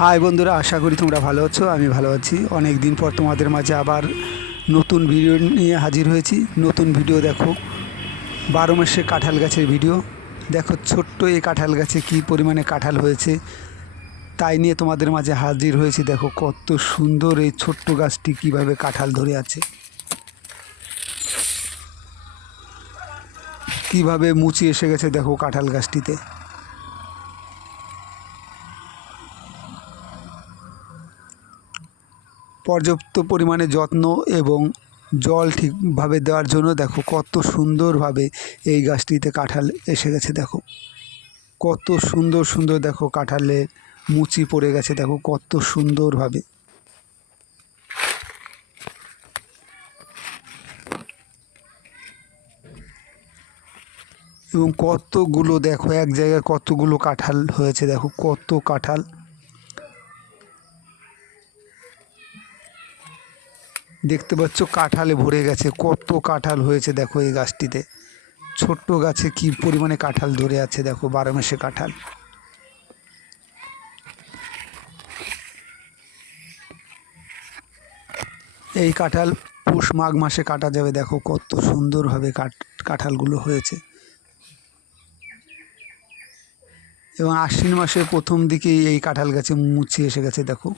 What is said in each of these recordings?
High বন্ধুরা, আশা করি তোমরা ভালো আছো। আমি ভালো আছি। অনেক দিন পর তোমাদের মাঝে আবার নতুন ভিডিও নিয়ে হাজির হয়েছি। নতুন ভিডিও দেখো, 12 মাসে কাঁঠাল গাছের ভিডিও দেখো। ছোট্ট এই কাঁঠাল গাছে কী পরিমাণে কাঁঠাল হয়েছে তাই নিয়ে তোমাদের মাঝে হাজির হয়েছি। দেখো কত সুন্দর এই ছোট্ট গাছটি কিভাবে কাঁঠাল ধরে আছে, কিভাবে মুচি এসে গেছে দেখো কাঁঠাল গাছটিতে। পর্যাপ্ত পরিমাণে যত্ন এবং জল ঠিকভাবে দেওয়ার জন্য দেখো কত সুন্দরভাবে এই গাছটিতে কাঁঠাল এসে গেছে। দেখো কত সুন্দর সুন্দর দেখো কাঁঠালে মুচি পড়ে গেছে, দেখো কত সুন্দরভাবে। এবং কতগুলো দেখো এক জায়গায় কতগুলো কাঁঠাল হয়েছে, দেখো কত কাঁঠাল। দেখতে পাচ্ছ কাঁঠালে ভরে গেছে, কত কাঁঠাল হয়েছে দেখো এই গাছটিতে। ছোট্ট গাছে কি পরিমাণে কাঁঠাল ধরে আছে দেখো, 12 মাসে কাঁঠাল। এই কাঁঠাল পৌষ মাঘ মাসে কাটা যাবে। দেখো কত সুন্দরভাবে কাঁঠালগুলো হয়েছে। এবং আশ্বিন মাসের প্রথম দিকেই এই কাঁঠাল গাছে মুচি এসে গেছে। দেখো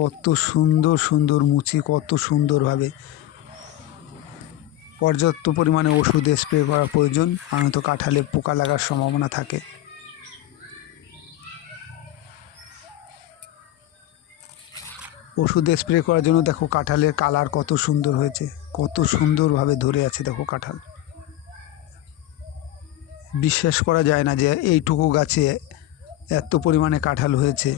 কত সুন্দর সুন্দর মুচি, কত সুন্দরভাবে। পর্যাপ্ত পরিমাণে ওষুধ স্প্রে করা প্রয়োজন, নয়তো কাঁঠালে পোকা লাগার সম্ভাবনা থাকে। ওষুধ স্প্রে করার জন্য দেখো কাঁঠালের কালার কত সুন্দর হয়েছে, কত সুন্দরভাবে ধরে আছে দেখো কাঁঠাল। বিশ্বাস করা যায় না যে এইটুকু গাছে এত পরিমাণে কাঁঠাল হয়েছে।